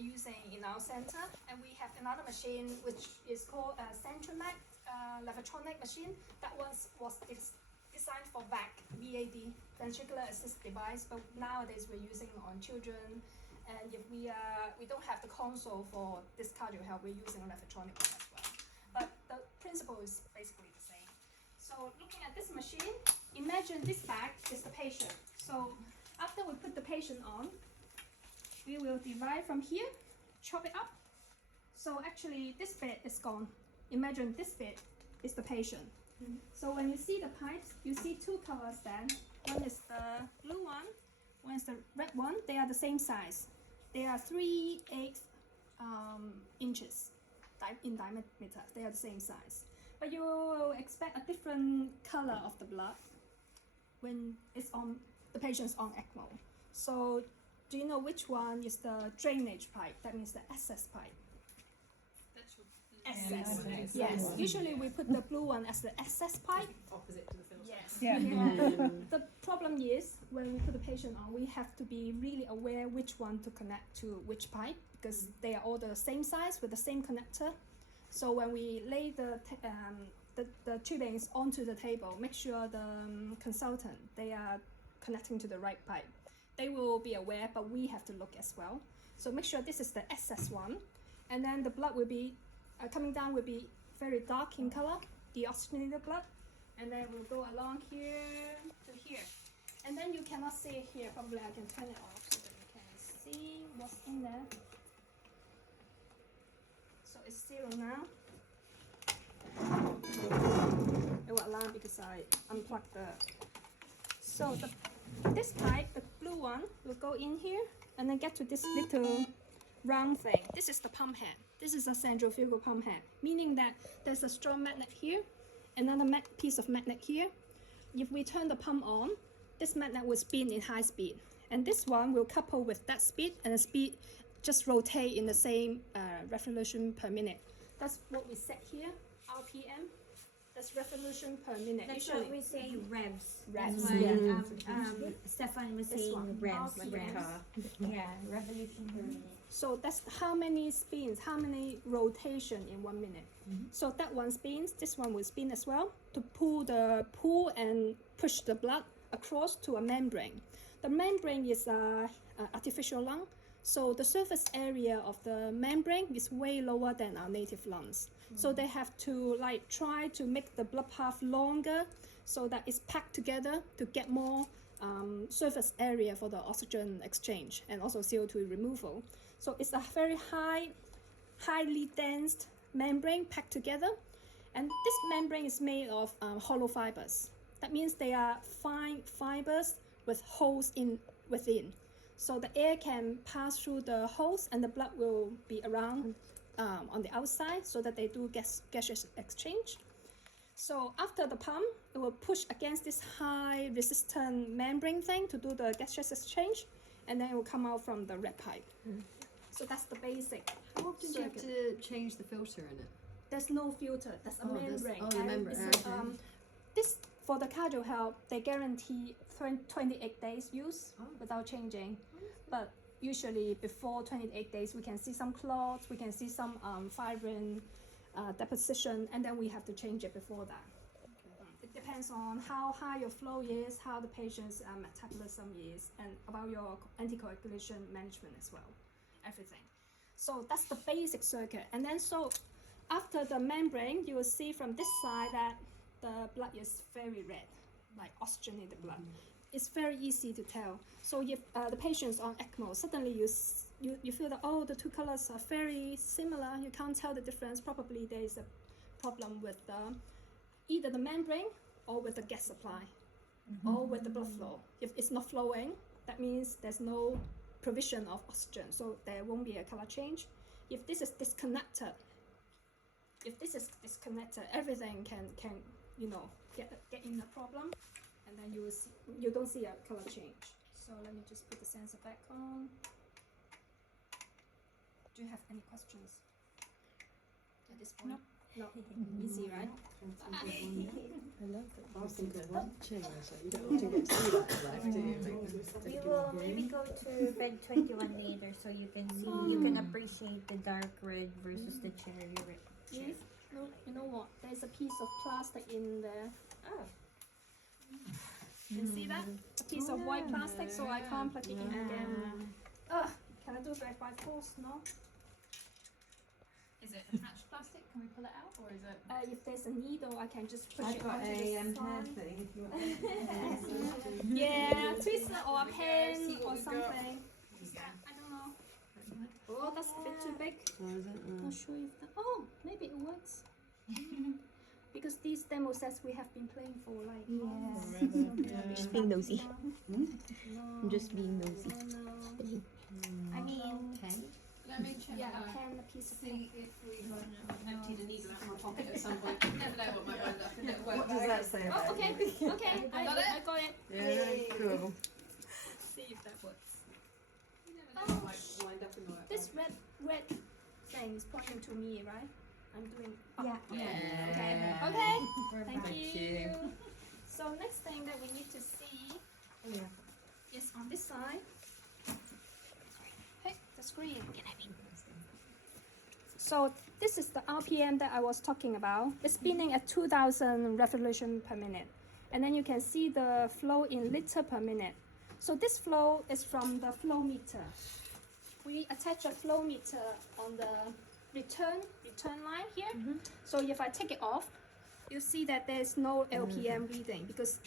we're using in our center, and we have another machine which is called a Centromac Levatronic machine. That was designed for VAD, ventricular assist device, but nowadays we're using it on children. And if we don't have the console for this cardio help, we're using Levatronic one as well. But the principle is basically the same. So looking at this machine, imagine this bag is the patient. So after we put the patient on, we will divide from here, chop it up. So actually this bit is gone. Imagine this bit is the patient. So when you see the pipes, you see two colors then. One is the blue one is the red one. They are the same size. They are 3/8 inches in diameter. They are the same size. But you will expect a different color of the blood when it's on the patient's on ECMO. So do you know which one is the drainage pipe? That means the access pipe. Access. Yes. Usually we put the blue one as the access pipe. Opposite to the filter. Yes. Yeah. The problem is when we put the patient on, we have to be really aware which one to connect to which pipe, because they are all the same size with the same connector. So when we lay the tubings onto the table, make sure the consultant, they are connecting to the right pipe. They will be aware, but we have to look as well. So make sure this is the access one, and then the blood will be coming down will be very dark in color, the oxygenated blood, and then we'll go along here to here. And then you cannot see it here, probably I can turn it off so that you can see what's in there. So it's 0 now. It will alarm because I unplugged the... So this pipe, the blue one, will go in here and then get to this little round thing. This is the pump head. This is a centrifugal pump head, meaning that there's a strong magnet here, another piece of magnet here. If we turn the pump on, this magnet will spin in high speed, and this one will couple with that speed, and the speed just rotate in the same revolution per minute. That's what we set here, RPM. That's revolution per minute. That's usually what we say revs. Revs, That's why yeah. Stefan was This saying one, revs, RPM. like car. Yeah, revolution per minute. So that's how many spins, how many rotation in 1 minute. So that one spins, this one will spin as well to pull and push the blood across to a membrane. The membrane is a artificial lung, so the surface area of the membrane is way lower than our native lungs. So they have to try to make the blood path longer so that it's packed together to get more surface area for the oxygen exchange and also CO2 removal. So it's a very highly dense membrane packed together, and this membrane is made of hollow fibers. That means they are fine fibers with holes within. So the air can pass through the holes and the blood will be around on the outside so that they do gaseous exchange. So after the pump, it will push against this high resistant membrane thing to do the gaseous exchange, and then it will come out from the red pipe. So that's the basic. How often do you have to change the filter in it? There's no filter, that's a membrane. The membrane. This, for the cardio help, they guarantee 28 days use without changing. But usually before 28 days, we can see some clots, we can see some fibrin deposition, and then we have to change it before that. It depends on how high your flow is, how the patient's metabolism is, and about your anticoagulation management as well, everything. So that's the basic circuit. And then so after the membrane, you will see from this side that the blood is very red, like oxygenated blood. It's very easy to tell. So if the patient's on ECMO, suddenly you feel that, oh, the two colors are very similar, you can't tell the difference. Probably there is a problem with either the membrane or with the gas supply or with the blood flow. If it's not flowing, that means there's no provision of oxygen, so there won't be a color change. If this is disconnected, everything can get in a problem, and then you don't see a color change. So let me just put the sensor back on. Do you have any questions at this point? No. Easy, right? I love that. I was thinking of watching. You don't often get to see that in life, do you? We will maybe go to bed 21 later so you can see, you can appreciate differentiate the dark red versus the cherry red? Yes. No, you know what? There's a piece of plastic in there. Oh. You see that? A piece of white plastic, so I can't plug it in again. Can I do it by force? No. Is it attached plastic? Can we pull it out, or is it? If there's a needle, I can just push I've it got onto a the hair side. thing if you want. Yeah, twister or a pen see what or we've got. something. Is that, I don't know. Oh, that's a bit too big. Oh, is it? Not sure if that. Oh, maybe it works. Because these demo sets we have been playing for like months. Yeah. Just being nosy. No. I'm just being nosy. No. I mean, Pen? Let me check. Yeah, a pen, a piece of See if we've emptied a needle out of my pocket at some point. You never know what might end up in a work What does bag. that say about Oh, okay, you? okay. I Got it? I got it. Yeah, cool. See if that works. You never know what might wind up in the work This bag. red thing is pointing to me, right? I'm doing. Oh, Yeah. Okay. Yeah. Okay. Okay. we're Thank back. you. So next thing that we need to see is on this side. Hey, the screen. So this is the RPM that I was talking about. It's spinning at 2,000 revolution per minute. And then you can see the flow in liter per minute. So this flow is from the flow meter. We attach a flow meter on the return line here. So if I take it off, you see that there's no LPM reading because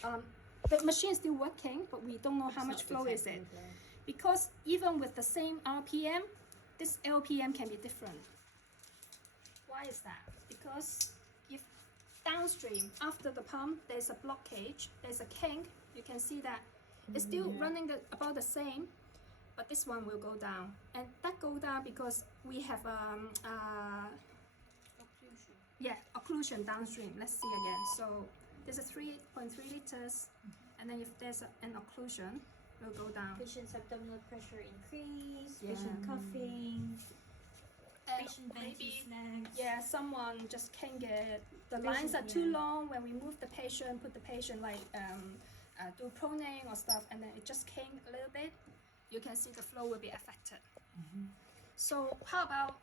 the machine is still working, but we don't know how much flow is it. Because even with the same RPM, this LPM can be different. Why is that? Because if downstream, after the pump, there's a blockage, there's a kink, you can see that it's still running about the same, but this one will go down. And that go down because we have occlusion downstream. Let's see again. So there's a 3.3 liters, and then if there's an occlusion, it will go down. Patient's abdominal pressure increase, Yeah. patient coughing, And patient maybe legs. yeah, someone just can't get the Patient, lines are too yeah. long. When we move the patient, put the patient like do proning or stuff, and then it just kink a little bit. You can see the flow will be affected. So how about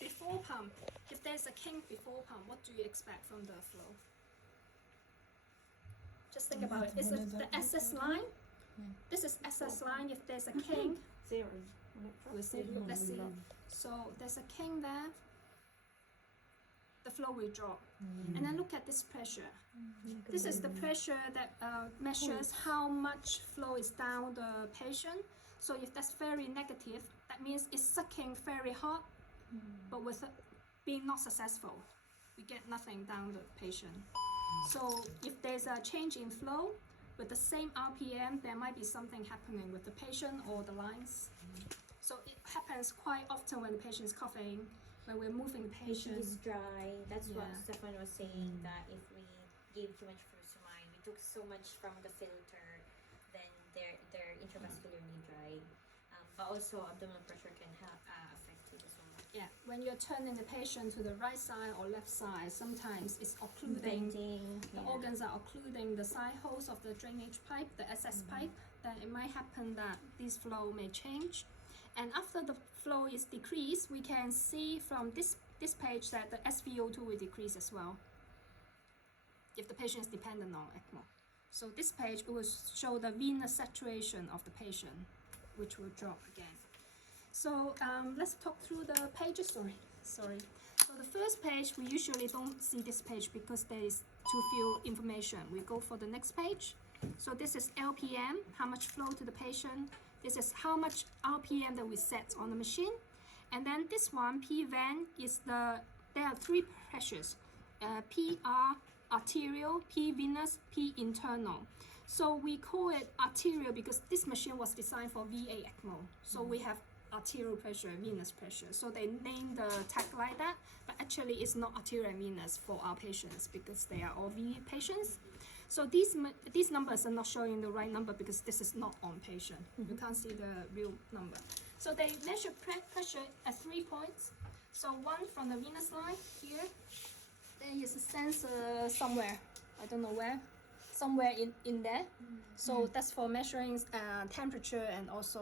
before pump? If there's a kink before pump, what do you expect from the flow? Just think about it. Is it the SS line? This is SS line. If there's a kink, Zero. we'll see. Let's see. So there's a kink there. The flow will drop. And then look at this pressure. This is the pressure that measures how much flow is down the patient. So if that's very negative, that means it's sucking very hard, but with being not successful, we get nothing down the patient. So if there's a change in flow with the same RPM, there might be something happening with the patient or the lines. So it happens quite often when the patient is coughing, when we're moving the Patient patient. is dry. That's what Yeah. Stefan was saying, that if we gave too much furosemide, we took so much from the filter, then they're intravascularly dry. But also abdominal pressure can affect it as well. Yeah, when you're turning the patient to the right side or left side, sometimes it's occluding. Bending. The organs are occluding the side holes of the drainage pipe, the SS pipe. Then it might happen that this flow may change. And after the flow is decreased, we can see from this page that the SpO2 will decrease as well if the patient is dependent on ECMO. So this page will show the venous saturation of the patient, which will drop again. So let's talk through the pages. Sorry. So the first page, we usually don't see this page because there is too few information. We go for the next page. So this is LPM, how much flow to the patient. This is how much RPM that we set on the machine. And then this one, P-VEN, there are three pressures. PR, arterial, P venous, P internal. So we call it arterial because this machine was designed for VA ECMO. So we have arterial pressure, venous pressure. So they named the tag like that, but actually it's not arterial and venous for our patients because they are all VA patients. So these numbers are not showing the right number because this is not on patient. You can't see the real number. So they measure pressure at 3 points. So one from the venous line here. There is a sensor somewhere. I don't know where. somewhere in there. So that's for measuring temperature, and also,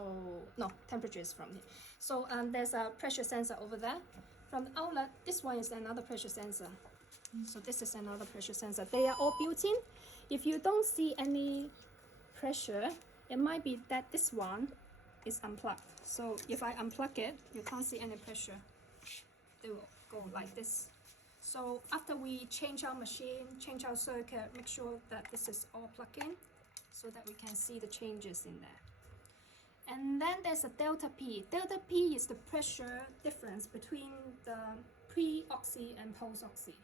no, temperature is from here. So there's a pressure sensor over there. From the outlet, this one is another pressure sensor. So this is another pressure sensor. They are all built in. If you don't see any pressure, it might be that this one is unplugged. So if I unplug it, you can't see any pressure. It will go like this. So after we change our machine, change our circuit, make sure that this is all plugged in so that we can see the changes in there. And then there's a delta P. Delta P is the pressure difference between the pre-oxy and post-oxy.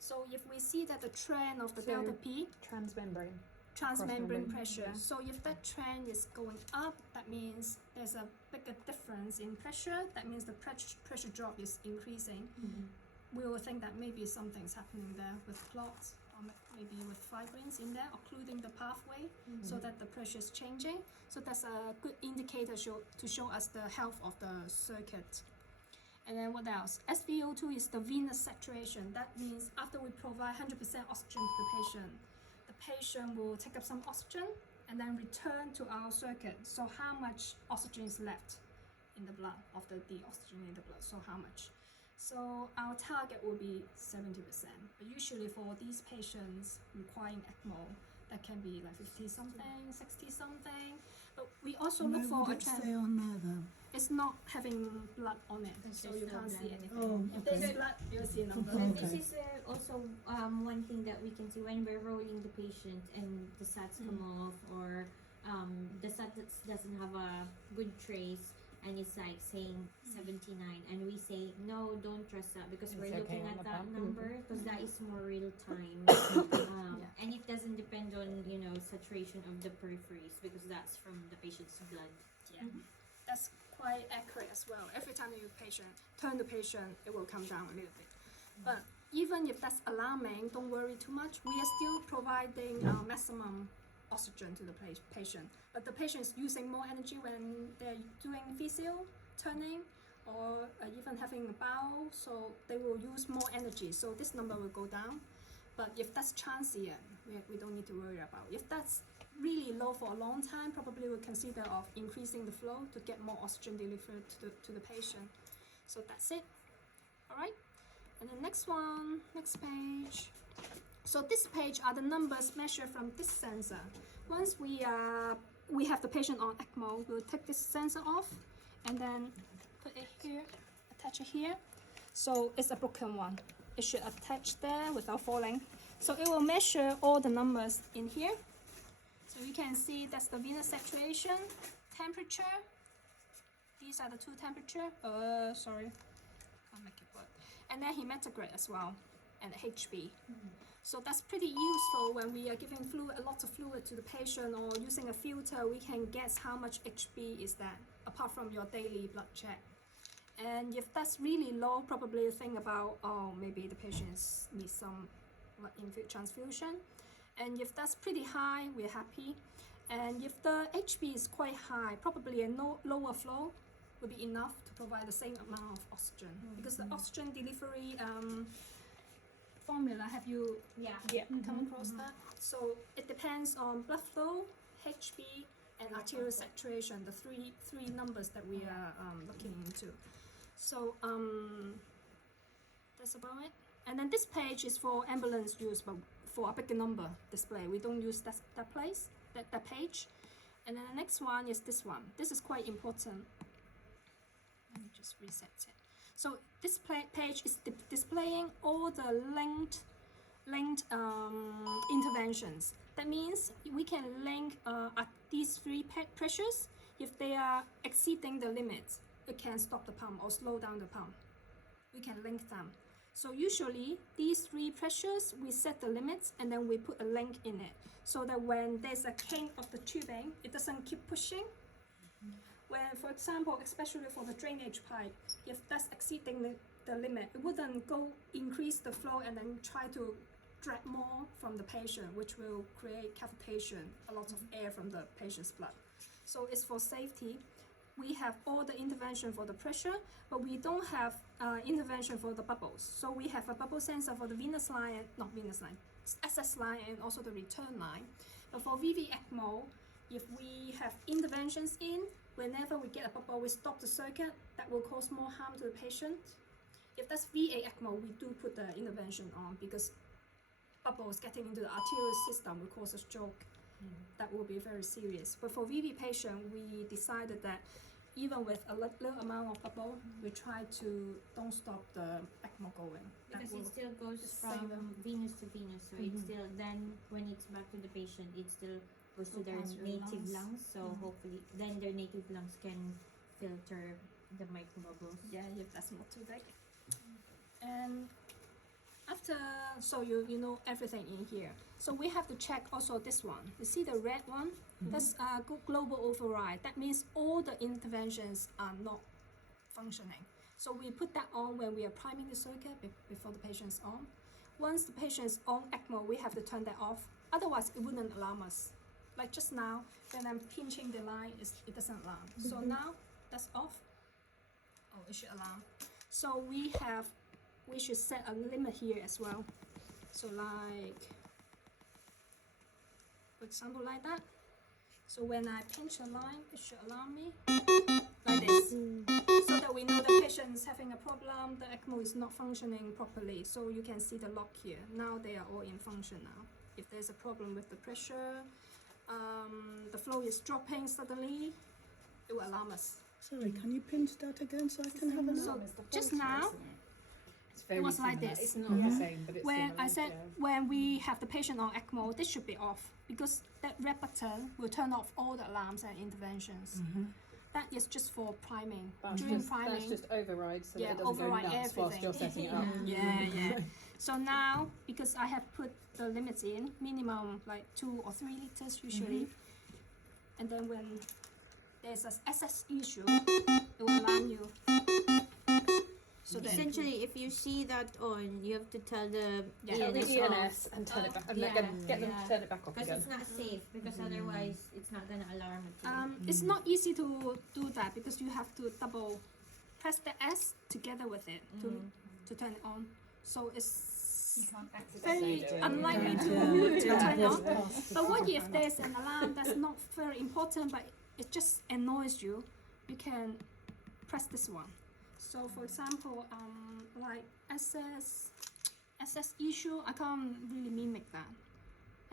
So if we see that the trend of the So delta P, transmembrane. transmembrane pressure. So if that trend is going up, that means there's a bigger difference in pressure. That means the pressure drop is increasing. We will think that maybe something's happening there with clots, or maybe with fibrins in there, occluding the pathway, so that the pressure is changing. So that's a good indicator to show us the health of the circuit. And then what else? SVO2 is the venous saturation. That means after we provide 100% oxygen to the patient will take up some oxygen and then return to our circuit. So how much oxygen is left in the blood of the deoxygenated blood? So how much? So our target will be 70%. But usually for these patients requiring ECMO, that can be like 50 something, 60 something. But we also look for a trend. Stay on there then. It's not having blood on it, Because so there's you no can't see blood. anything. Oh, If there's okay. blood, you'll see a number. And Okay. this is also one thing that we can see when we're rolling the patient and the SATs come off, or the SAT doesn't have a good trace and it's like saying 79, and we say no, don't trust that because It's we're okay looking on at the that pump. number because that is more real time. And it doesn't depend on saturation of the peripheries because that's from the patient's blood. Yeah, that's quite accurate as well. Every time you turn the patient, it will come down a little bit. But even if that's alarming, don't worry too much. We are still providing maximum oxygen to the patient. But the patient is using more energy when they're doing physio, turning, or even having a bowel, so they will use more energy. So this number will go down. But if that's transient, we don't need to worry about. If that's really low for a long time, probably we'll consider of increasing the flow to get more oxygen delivered to the patient. So that's it. All right. And the next one, next page. So this page are the numbers measured from this sensor. Once we have the patient on ECMO, we'll take this sensor off and then put it here, attach it here. So it's a broken one. It should attach there without falling. So it will measure all the numbers in here. So you can see that's the venous saturation, temperature. These are the two temperature. Sorry, I'll make it work. And then hematocrit as well, and HB. So that's pretty useful when we are giving a lot of fluid to the patient or using a filter. We can guess how much HB is that, apart from your daily blood check. And if that's really low, probably think about, maybe the patient needs some blood transfusion. And if that's pretty high, we're happy. And if the HB is quite high, probably a lower flow will be enough to provide the same amount of oxygen. Because the oxygen delivery formula, have you come across that? So it depends on blood flow, HB, and arterial saturation, the three numbers that we are looking into. So that's about it. And then this page is for ambulance use, but for a bigger number display. We don't use that page. And then the next one is this one. This is quite important. Let me just reset it. So this page is displaying all the linked interventions. That means we can link at these three pressures. If they are exceeding the limits, we can stop the pump or slow down the pump. We can link them. So usually these three pressures, we set the limits and then we put a link in it so that when there's a kink of the tubing, it doesn't keep pushing. When, for example, especially for the drainage pipe, if that's exceeding the limit, it wouldn't increase the flow and then try to drag more from the patient, which will create cavitation, a lot of air from the patient's blood. So it's for safety. we have all the intervention for the pressure, but we don't have intervention for the bubbles. So we have a bubble sensor for the venous line, not venous line, SS line, and also the return line. But for VV ECMO, if we have interventions in, whenever we get a bubble, we stop the circuit, that will cause more harm to the patient. If that's VA ECMO, we do put the intervention on because bubbles getting into the arterial system will cause a stroke. That will be very serious. But for VV patient, we decided that even with a little amount of bubble, we try to don't stop the ECMO going. Because it still goes from venous to venous, so it's still then when it's back to the patient, it still goes to their native lungs. So hopefully, then their native lungs can filter the microbubbles. Yeah, if that's not too big. And after, so you know everything in here. So we have to check also this one. You see the red one? That's global override. That means all the interventions are not functioning. So we put that on when we are priming the circuit before the patient's on. Once the patient's on ECMO, we have to turn that off. Otherwise, it wouldn't alarm us. Like just now, when I'm pinching the line, it doesn't alarm. So now that's off. Oh, it should alarm. So we should set a limit here as well. So like, for example, like that. So when I pinch the line, it should alarm me like this. So that we know the patient is having a problem, the ECMO is not functioning properly. So you can see the lock here. Now they are all in function now. If there's a problem with the pressure, the flow is dropping suddenly, it will alarm us. Sorry, can you pinch that again so I can have a look? So just now, It was like this. It's not the same, but it's when similar. I said when we have the patient on ECMO, this should be off because that red button will turn off all the alarms and interventions. That is just for priming. During priming, that's just overrides so yeah, that it doesn't go override nuts whilst everything. you're setting it up. yeah. So now, because I have put the limits in, minimum like 2 or 3 liters usually, and then when there's an SS issue, it will alarm you. So then, Essentially, if you see that on, you have to tell the Tell the ENS ENS and turn it back, and get them to turn it back off because again. it's not safe. Because otherwise, it's not gonna alarm it. it's not easy to do that because you have to double press the S together with it to turn it on. So it's very unlikely to turn it on. But what if there's an alarm that's not very important, but it just annoys you? You can press this one. So for example, like SS issue, I can't really mimic that.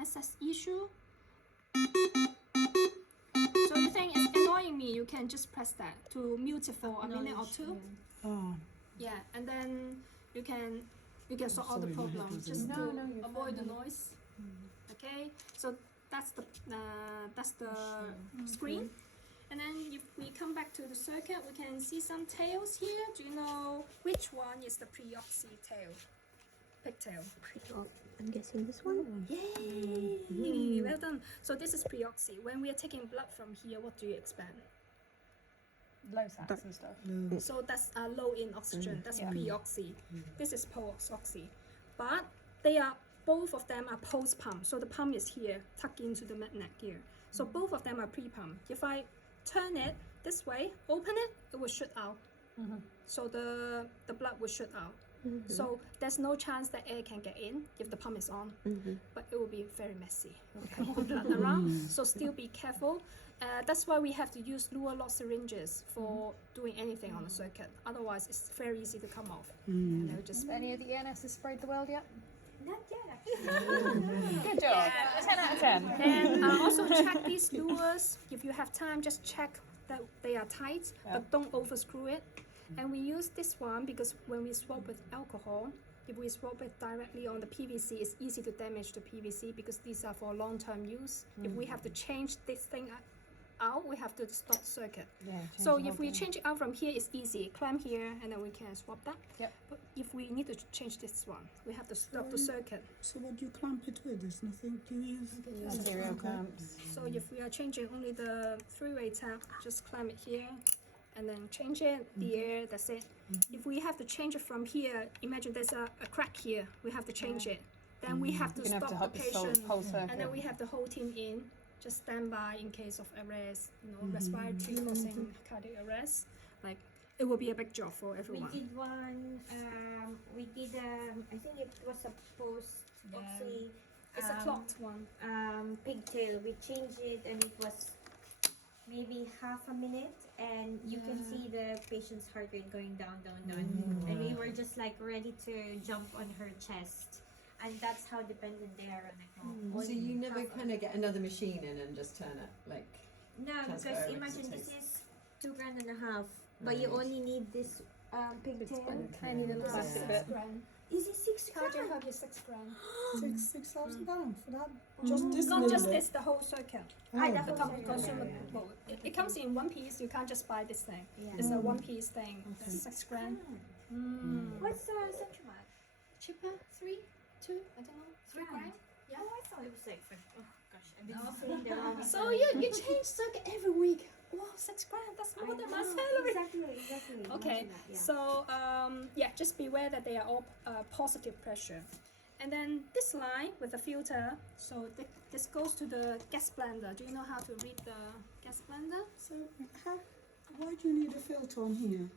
SS issue. So you think it's annoying me, you can just press that to mute it for a minute or two. Oh, Yeah, and then you can solve all the problems just to avoid the noise. Okay, so that's the screen. And then if we come back to the circuit, we can see some tails here. Do you know which one is the preoxy tail? Pigtail. I'm guessing this one. Yay! Well done. So this is preoxy. When we are taking blood from here, what do you expect? Low sats and stuff. So that's low in oxygen. That's preoxy. This is post-oxy. But they are both of them are post-pump. So the pump is here, tucked into the magnet here. So both of them are pre-pump. If I turn it this way, open it, it will shoot out. So the blood will shoot out. So there's no chance that air can get in if the pump is on, but it will be very messy. More blood around. So still be careful. That's why we have to use lower lot syringes for doing anything on the circuit. Otherwise, it's very easy to come off. And they'll just Any of the ENSs sprayed the world yet? not yet. Good job. 10 out of 10. And also check these lures. If you have time, just check that they are tight, but don't over screw it. And we use this one because when we swap with alcohol, if we swap it directly on the PVC, it's easy to damage the PVC because these are for long-term use. If we have to change this thing out, we have to stop the circuit. So if we change it out from here, it's easy. Clamp here and then we can swap that. But if we need to change this one, we have to stop the circuit. so what do you clamp it with? There's nothing. Do you use Material clamps. So if we are changing only the three-way tap, just clamp it here and then change it, the air, that's it. If we have to change it from here, imagine there's a crack here, we have to change it. Then we have to You're going stop to have the to patient whole circuit. and then we have the whole team in just stand by in case of arrest, respiratory causing cardiac arrest. Like it will be a big job for everyone. We did one. We did. I think it was a post. Oxy. It's a clogged one. Pigtail. We changed it, and it was maybe half a minute, and you can see the patient's heart rate going down, and we were just like ready to jump on her chest, and that's how dependent they are on ECMO. So you never kind of get another machine in and just turn it like. No, transfer because over imagine to this taste. is $2,500, but you only need this pigtail. Tiny little plastic bit. £6,000. Is it $6,000? Cardiac help is £6,000. £6,000 for that. Just this Not little just bit. this, the whole circuit. Oh. The consumable. It comes in one piece. You can't just buy this thing. It's a one piece thing. That's £6,000. What's Centromat? Cheaper? 3, 2, I don't know. £3,000. Yeah. Oh, I thought it was like, oh gosh, I didn't see the wrong. So you change circuit every week. Wow, £6,000. That's more than my salary. Exactly. Okay, Imagine that, yeah. so just beware that they are all positive pressure. And then this line with the filter, so this goes to the gas blender. Do you know how to read the gas blender? So why do you need a filter on here?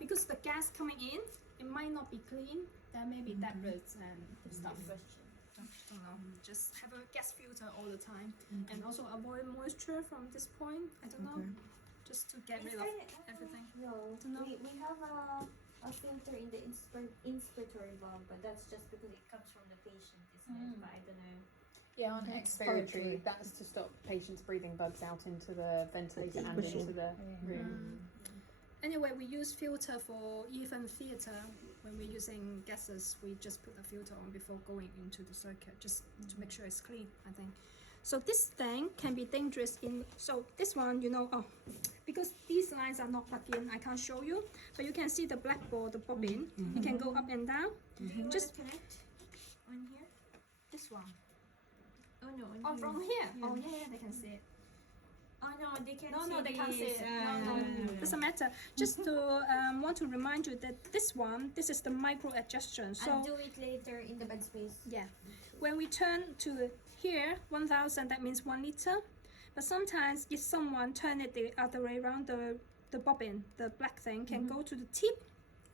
Because the gas coming in, it might not be clean. There may be debris and stuff. Don't know. Just have a gas filter all the time, and also avoid moisture from this point. I don't know. Just to get rid of everything. No, Don't know. we have a filter in the inspiratory valve, but that's just because it comes from the patient, isn't it? But I don't know. Yeah, on expiratory, that's to stop patients breathing bugs out into the ventilator and into the room. Anyway, we use filter for even theatre. When we're using gases, we just put a filter on before going into the circuit, just to make sure it's clean, I think. So this thing can be dangerous so this one, because these lines are not plugged in, I can't show you, but you can see the black ball, the bobbin, it can go up and down. Just connect on here. this one. Oh no, on Oh, here. from here? Oh yeah, they can see it. Oh no, they can't No, see they can't see this. it. No, doesn't matter. Just to want to remind you that this is the micro adjustment. So I'll do it later in the bed space. yeah, when we turn to here, 1,000, that means 1 liter. But sometimes if someone turn it the other way around, the bobbin, the black thing, can go to the tip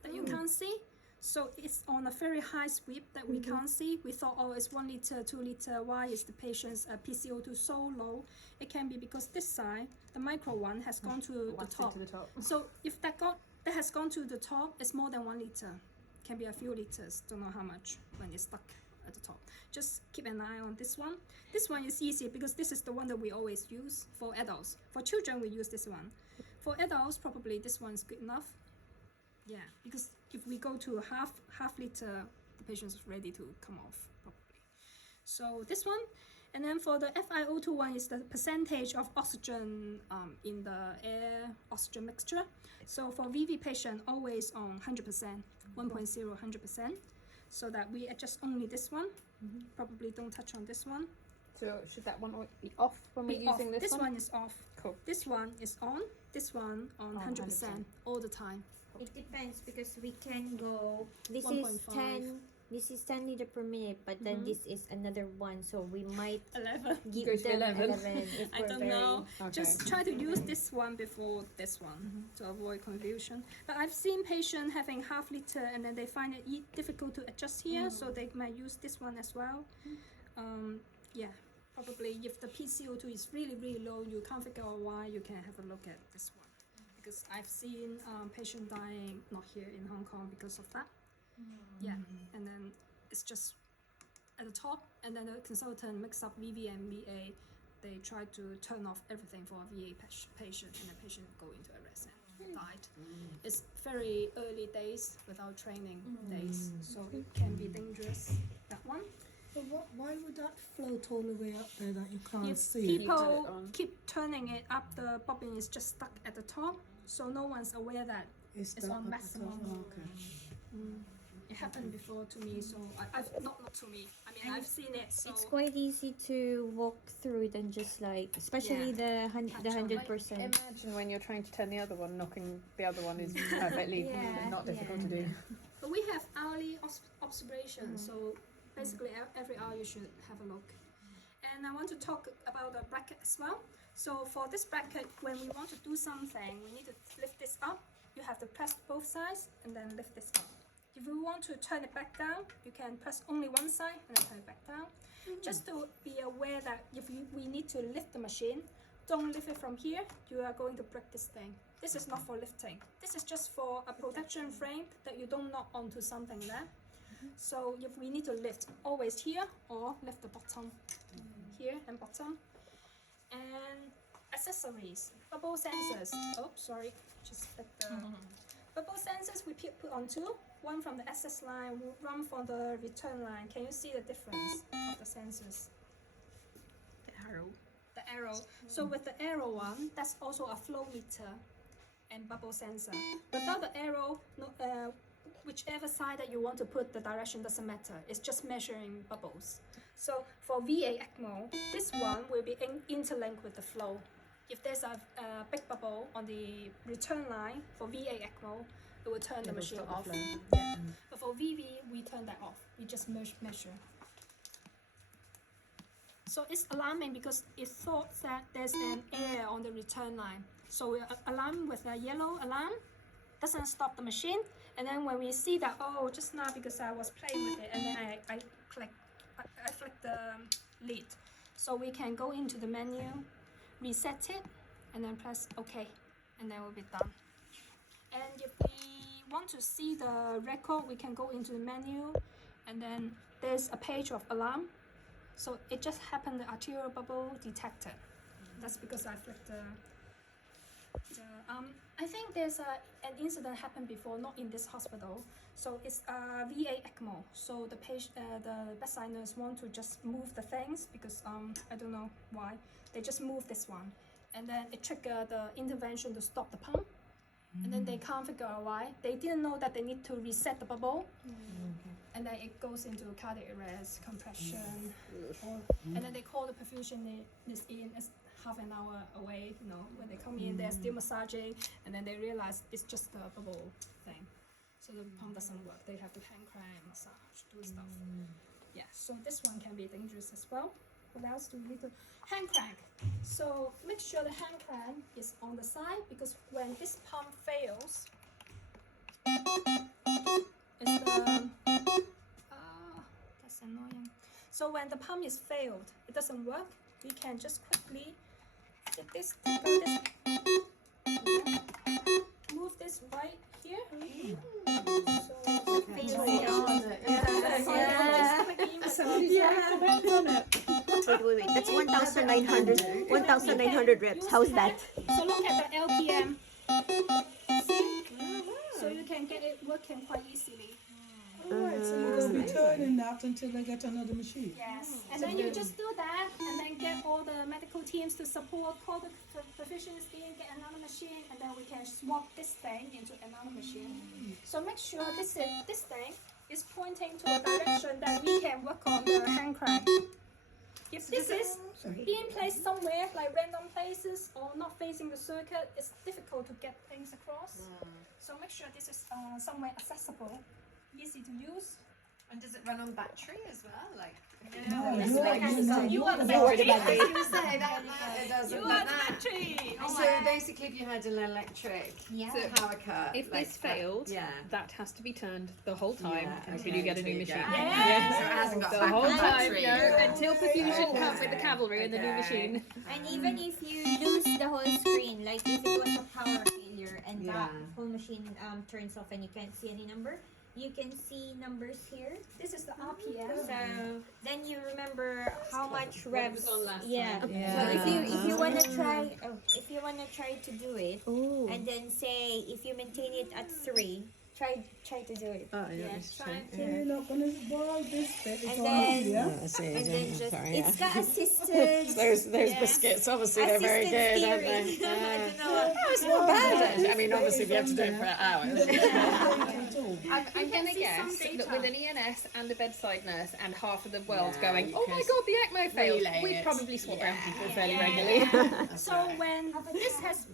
that you can't see. So it's on a very high sweep that we can't see. We thought, oh, it's 1 liter, 2 liter. Why is the patient's PCO2 so low? It can be because this side, the micro one, has gone to the top. So if that has gone to the top, it's more than 1 liter. Can be a few liters. Don't know how much when it's stuck at the top. Just keep an eye on this one. This one is easy because this is the one that we always use for adults. For children, we use this one. For adults, probably this one is good enough. Yeah, because if we go to half liter, the patient is ready to come off probably. So this one, and then for the FiO2 one is the percentage of oxygen in the air oxygen mixture. So for VV patient, always on 100%, 1.0, 100%, so that we adjust only this one. Probably don't touch on this one. So should that one be off when we're using this one? This one is off. Cool. This one is on. This one on 100% all the time. It depends because we can go. This 1.5. is 10. This is 10 liter per minute, but then this is another one, so we might 11. give Go to them 11. if I we're don't very. know. Okay. Just try to use this one before this one to avoid confusion. But I've seen patients having half liter and then they find it difficult to adjust here, so they might use this one as well. Yeah, probably if the PCO2 is really, really low, you can't figure out why, you can have a look at this one. Because I've seen patient dying not here in Hong Kong because of that. Yeah, and then it's just at the top, and then the consultant mix up VV and VA. They try to turn off everything for a VA patient, and the patient go into arrest and died. It's very early days without training days, so it can be dangerous. That one. But why would that float all the way up there that you can't If see it? people keep turning it up, the bobbin is just stuck at the top, so no one's aware that It's it's stuck on at the maximum. top. Oh, okay. It happened before to me, so I've not to me. I mean, I've seen it. So It's quite easy to walk through than just like, especially the 100%. Imagine when you're trying to turn the other one, knocking the other one is perfectly not difficult to do. But we have hourly observation, so basically every hour you should have a look. And I want to talk about the bracket as well. So for this bracket, when we want to do something, we need to lift this up. You have to press both sides and then lift this up. If you want to turn it back down, you can press only one side and then turn it back down. Just to be aware that if we need to lift the machine, don't lift it from here, you are going to break this thing. This is not for lifting. This is just for a protection frame that you don't knock onto something there. So if we need to lift, always here or lift the bottom. Here and bottom. And accessories, bubble sensors. Oh, sorry, just flip the bubble sensors we put on two. One from the access line, one from the return line. Can you see the difference of the sensors? The arrow. So with the arrow one, that's also a flow meter and bubble sensor. Without the arrow, no, whichever side that you want to put, the direction doesn't matter. It's just measuring bubbles. So for VA Ecmo, this one will be interlinked with the flow. If there's a big bubble on the return line for VA Ecmo, it will turn the machine off. Yeah. But for VV, we turn that off. We just measure. So it's alarming because it thought that there's an error on the return line. So alarm with a yellow alarm doesn't stop the machine. And then when we see that, oh, just now because I was playing with it, and then I flick the lid. So we can go into the menu, reset it, and then press OK, and then we'll be done. And if we want to see the record, we can go into the menu, and then there's a page of alarm. So it just happened, the arterial bubble detected. That's because I flicked I think there's an incident happened before, not in this hospital. So it's VA Ecmo. So the bedside nurse want to just move the things because I don't know why. They just move this one. And then it triggered the intervention to stop the pump. And then they can't figure out why. They didn't know that they need to reset the bubble. And then it goes into cardiac arrest, compression. And then they call the perfusionist in. It's half an hour away, you know, when they come in, they're still massaging, and then they realize it's just a bubble thing. So the pump doesn't work. They have to hand crank, massage, do stuff. Yeah, so this one can be dangerous as well. What else do we need to hand crank? So make sure the hand crank is on the side, because when this pump fails, it's the that's annoying. So when the pump is failed, it doesn't work. We can just quickly take this, move this right here. Wait. That's 1,900 reps. How's that? So look at the LPM. See? So you can get it working quite easily. Alright, so you're going to be turning that until they get another machine. Yes, and then you just do that, and then get all the medical teams to support, call the proficiency team, get another machine, and then we can swap this thing into another machine. So make sure this thing is pointing to a direction that we can work on the hand crank. If this is being placed somewhere, like random places, or not facing the circuit, it's difficult to get things across. So make sure this is somewhere accessible. Easy to use. And does it run on battery as well? Like, You are the battery. it doesn't. You are the battery. So basically, if you had an electric power cut, If like this failed, yeah. that has to be turned the whole time Yeah, until okay, you get a until new you machine. get- Yeah. So it hasn't got The backup whole time, battery. until perfusion comes with the cavalry and the new Okay. machine. And even if you lose the whole screen, like if it was a power failure and that whole machine turns off and you can't see any number, you can see numbers here. This is the RPM. So then you remember how much reps. was on last Yeah. So if you wanna try to do it, and then say if you maintain it at 3, try to do it. Oh, yeah. Try So you're not going to boil this bit, it's And all then- here. I see. And then just Sorry, it's got assisted. Those Yeah. biscuits, obviously, they're very assisted good, aren't steering. they? I don't know. It's not bad, actually. I mean, obviously, if you have to do it for hours. I'm going to see some guess data. that with an ENS and a bedside nurse and half of the world Yeah, going, you oh my could god, the ECMO failed, relay we'd it. probably swap around people fairly Yeah. regularly. So when this has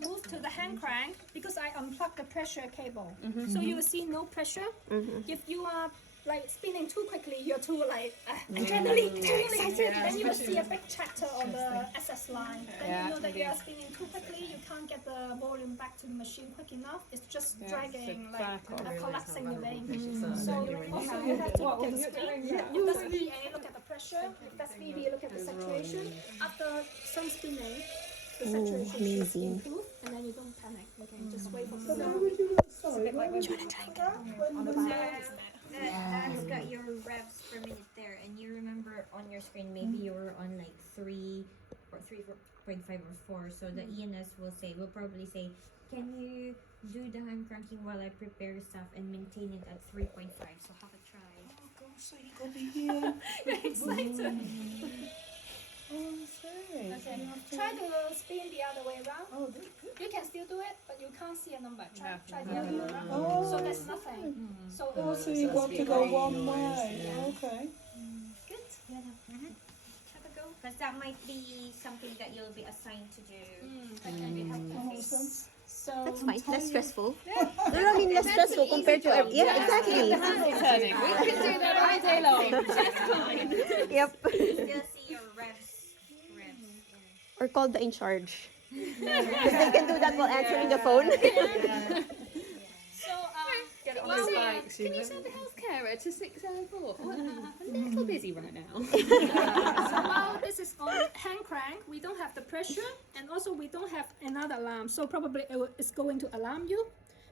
moved to the hand crank, because I unplugged the pressure cable, so you will see no pressure. If you are like spinning too quickly, you're too like adrenaline, then you will see a big chatter on the SS line. Then you know that you are spinning too quickly, you can't get the volume back to the machine quick enough. It's just dragging, like collapsing the vein. So also you have to look at the screen. If that's VA, look at the pressure. If that's VB, look at the saturation. After some spinning, the saturation should improve, and then you don't panic. You can just wait for So some. where would you look? Sorry, where would you look for that? When the That's got your revs per minute there, and you remember on your screen maybe you were on like 3 or 3.5 or 4. So the ENS will probably say, can you do the hand cranking while I prepare stuff and maintain it at 3.5? So have a try. Oh gosh, so you got to hear. You're excited. Oh, sorry. Okay. Try to spin the other way around. Oh, You can still do it, but you can't see a number. Try the other way around. Oh. So there's nothing. So Oh, so you got to go one way. Okay. good. Have a go. Because that might be something that you'll be assigned to do. That can be helpful. Awesome. So That's fine. Less stressful. No, I mean less stressful compared to yeah, exactly. Turning. We can do that all day long. That's fine. Yep. Still see your revs. Or call the in charge. Because they can do that while answering the phone. So Get it on Well, the yeah. spikes. Can you send a healthcare to 604? I'm a little busy right now. So while this is on hand crank, we don't have the pressure, and also we don't have another alarm. So probably it's going to alarm you,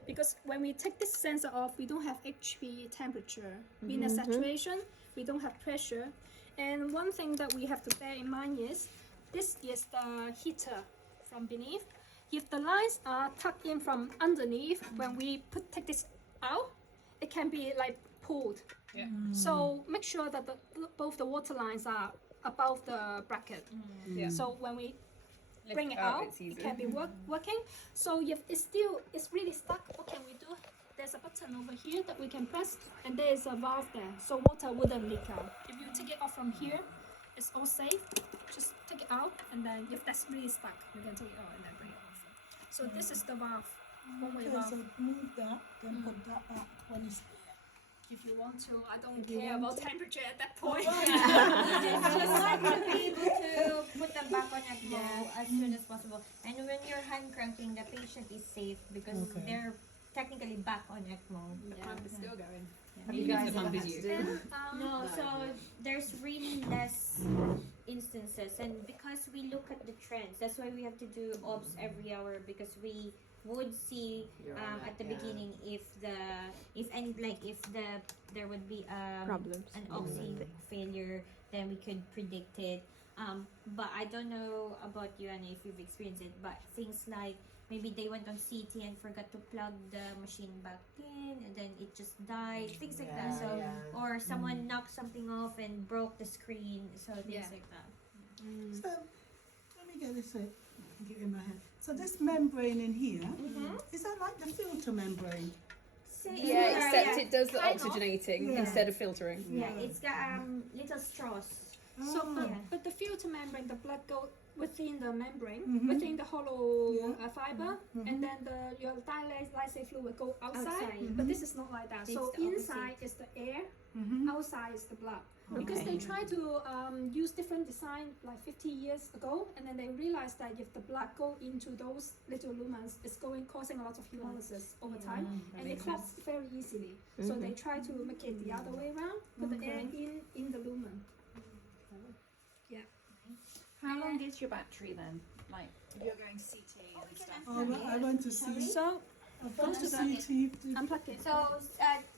because when we take this sensor off, we don't have HP temperature, being saturation, we don't have pressure. And one thing that we have to bear in mind is, this is the heater from beneath. If the lines are tucked in from underneath, when we take this out, it can be like pulled. Yeah. So make sure that both the water lines are above the bracket. Yeah. So when we bring it out, it's easy. it can be working. So if it's really stuck, what can we do? There's a button over here that we can press, and there is a valve there, so water wouldn't leak out. If you take it off from here, it's all safe. Just take it out, and then if that's really stuck, you can take it out and then bring it off. So this is the valve, one-way Okay, valve. so move that, then put that back when it's there. If you want to, I don't care about temperature at that point. Just like to be able to put them back on ECMO as soon as possible. And when you're hand cranking, the patient is safe because Okay. they're technically back on ECMO. Pump is still going. Have you guys ever had to do And, No, so there's really less instances, and because we look at the trends, that's why we have to do OBS every hour, because we would see at the beginning if there would be Problems. an oxy failure, then we could predict it. But I don't know about you, Anna, if you've experienced it, but things like maybe they went on CT and forgot to plug the machine back in, and then it just died, things like that. So, or someone knocked something off and broke the screen, so things like that. So, let me get this get in my head. So this membrane in here, is that like the filter membrane? Yeah, except it does the Kind of. oxygenating Yeah. instead of filtering. Yeah, it's got little straws. So, Oh. but the filter membrane, the blood goes within the membrane, Mhm. within the hollow Yeah. fiber, and then your dialysate fluid go outside. Outside. But this is not like that. It's So the inside is the air, outside is the blood. Because Okay. they try to use different design like 50 years ago, and then they realized that if the blood go into those little lumens, it's causing a lot of hemolysis over time, and it clots very easily. So they try to make it the other way around, put the air in the lumen. How long is your battery then? Like, if you're going CT and stuff. I went to see. So I've go gone to to the CT. unplug it. So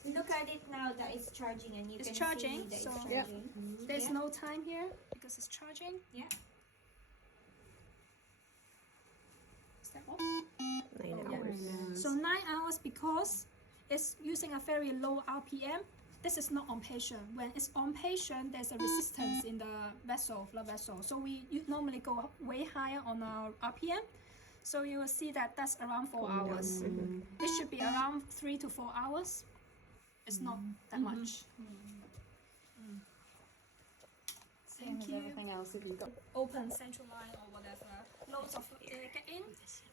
look at it now that it's charging, and you It's can charging, see that so- it's Yeah. charging. There's no time here because it's charging. Yeah. Is that on? 9 hours. So 9 hours because it's using a very low RPM. This is not on patient. When it's on patient, there's a resistance in the blood vessel. So we normally go way higher on our RPM. So you will see that that's around 4 hours. It should be around 3 to 4 hours. It's not that much. Same as everything else if you've got. Open central line or whatever, loads of air get in,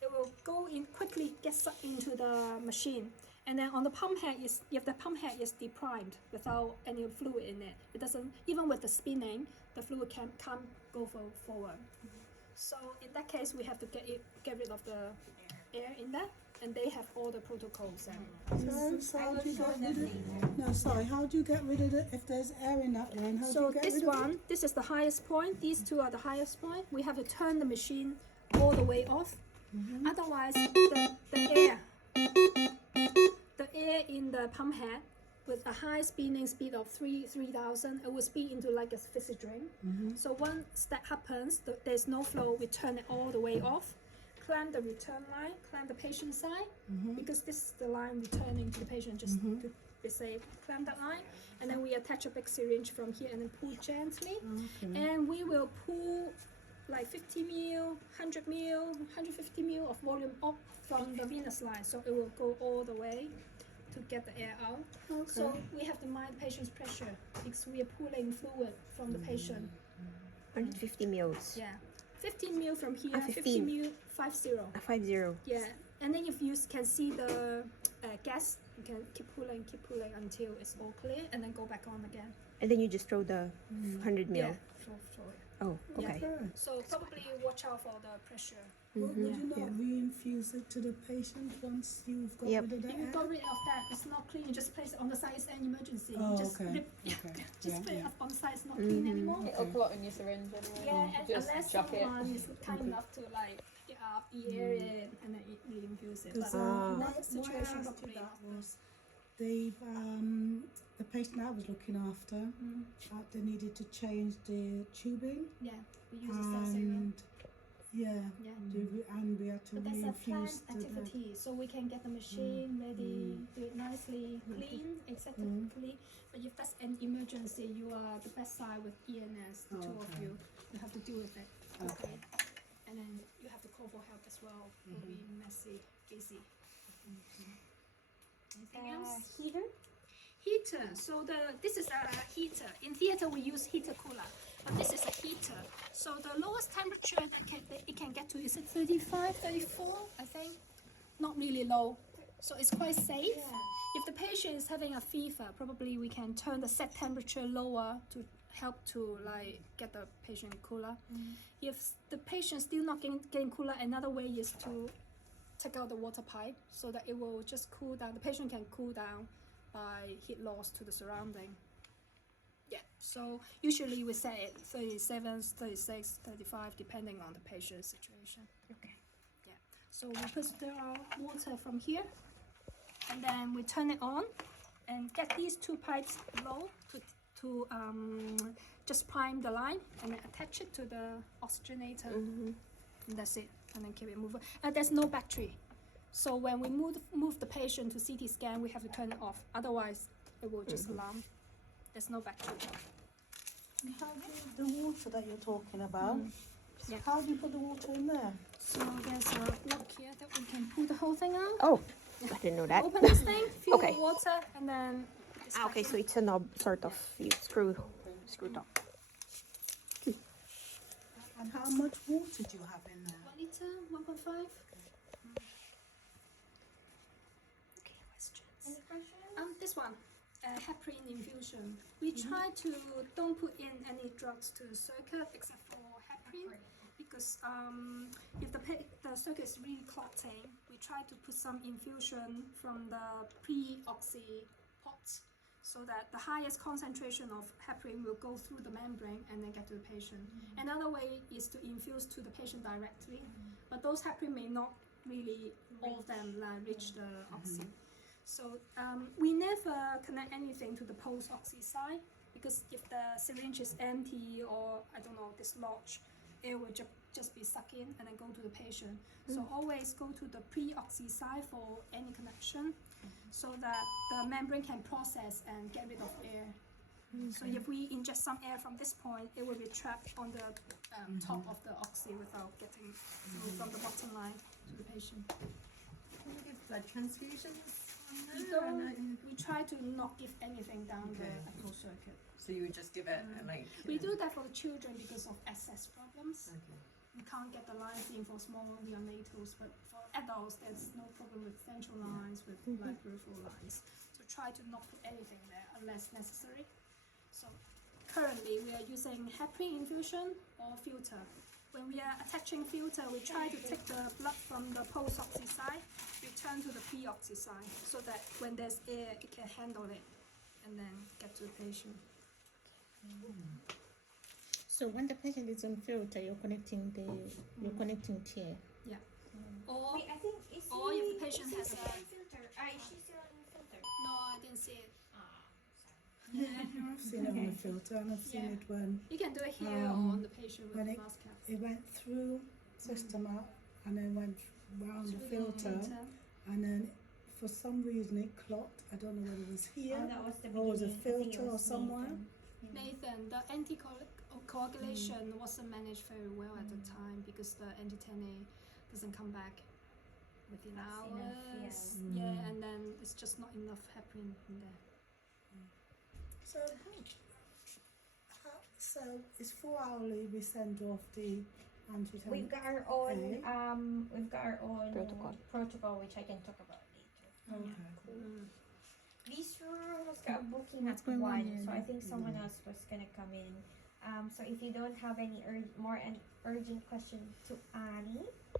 it will go in quickly, get sucked into the machine, And then on the pump head is, if the pump head is deprimed without any fluid in it, it doesn't, even with the spinning, the fluid can't go forward. So in that case, we have to get rid of the air in there, and they have all the protocols. So how do you get rid of it? No, sorry, how do you get rid of it if there's air in that line? How do So you get this rid of one, this is the highest point. These two are the highest point. We have to turn the machine all the way off. Otherwise, the air in the pump head with a high spinning speed of 3,000, it will spin into like a fizzy drink. So once that happens, there's no flow, we turn it all the way off, clamp the return line, clamp the patient side, because this is the line returning to the patient, just to be safe, clamp that line, and then we attach a big syringe from here and then pull gently, and we will pull like 50 ml, 100 ml, 150 ml of volume up from the venous line, so it will go all the way to get the air out. So we have to mind the patient's pressure because we are pulling fluid from the patient. 150 mils. Yeah, 15 ml from here, 15. 50 ml, 50. 50. Yeah, and then if you can see the gas, you can keep pulling until it's all clear, and then go back on again. And then you just throw the 100 mil. Yeah, throw it. Oh, okay. So probably watch out for the pressure. Would you not re-infuse it to the patient once you've got rid of the You air? got rid of that. It's not clean. You just place it on the side. It's an emergency. Oh, You just okay. just put it up on the side. It's not clean anymore. It'll clot in your syringe anyway. Yeah, and Just unless chuck it. someone is kind enough to like get up, air it, and then re-infuse it. Because But in that why I situation, asked you probably that was they've the patient I was looking after, they needed to change the tubing, yeah, we use a cell saver. and yeah, Yeah. and we had to But that's a planned re-infuse the activity, so we can get the machine ready, do it nicely, clean, acceptably. But if that's an emergency, you are the best side with ENS, the two of you. You have to deal with it. Okay. And then you have to call for help as well. It will be messy, busy. Anything else? Heater? Heater. So this is a heater. In theater we use heater cooler, but this is a heater. So the lowest temperature that it can get to is 35, 34, I think. Not really low. So it's quite safe. If the patient is having a fever, probably we can turn the set temperature lower to help to like get the patient cooler. If the patient still not getting cooler, another way is to take out the water pipe so that it will just cool down. The patient can cool down by heat loss to the surrounding. Yeah, so usually we set it 37, 36, 35, depending on the patient's situation. Okay. Yeah, so we put the water from here, and then we turn it on, and get these two pipes low to just prime the line, and then attach it to the oxygenator. And that's it, and then keep it moving. And there's no battery. So when we move the patient to CT scan, we have to turn it off. Otherwise, it will just alarm. There's no battery. How do the water that you're talking about? Yeah. How do you put the water in there? So there's a lock here that we can pull the whole thing out. Oh, I didn't know that. Open this thing, fill Okay. with water, and then. This Okay, back so it's a knob, sort of. You screw top. And how much water do you have in there? 1 liter, 1.5. Okay, questions? This one, heparin infusion. We try to don't put in any drugs to the circuit except for heparin, because if the circuit is really clotting, we try to put some infusion from the pre-oxy pot, so that the highest concentration of heparin will go through the membrane and then get to the patient. Another way is to infuse to the patient directly, but those heparin may not really, all of them reach the oxy. So we never connect anything to the post-oxy side, because if the syringe is empty or, I don't know, dislodged, air will just be sucked in and then go to the patient. So always go to the pre-oxy side for any connection, so that the membrane can process and get rid of air. So if we ingest some air from this point, it will be trapped on the top of the oxy without getting through from the bottom line to the patient. Can you give blood transfusions? We try to not give anything down the echo circuit. So you would just give it like. We do that for the children because of access problems. Okay. you can't get the lines in for small neonatals, but for adults, there's no problem with central lines, with like peripheral lines. So try to not put anything there unless necessary. So currently we are using heparin infusion or filter. When we are attaching filter, we try to take the blood from the post-oxy side, return to the pre-oxy side, so that when there's air, it can handle it and then get to the patient. So when the patient is on filter, you're connecting tear. Or Wait, I think is or he, if the patient is he has still a- in filter? Is she still in filter? no, I didn't see it. Yeah, I've seen it on the filter, and I've seen Yeah. it when You can do it here or on the patient with when the it- mask cap. it went through system up and then went round the Through filter, and then for some reason it clocked. I don't know whether it was here Oh, that was the or was a beginning. I think it filter or was somewhere. Nathan, the anticoagulation wasn't managed very well at the time because the anti-10A doesn't come back within Fast hours. enough, Yeah, and then it's just not enough heparin in there. So it's 4 hourly. We send off the anti-10. We've got our own protocol which I can talk about later. Okay. This room has got a booking What's at going on 1, here so I then? think someone else was gonna come in. So if you don't have any urgent question to Annie,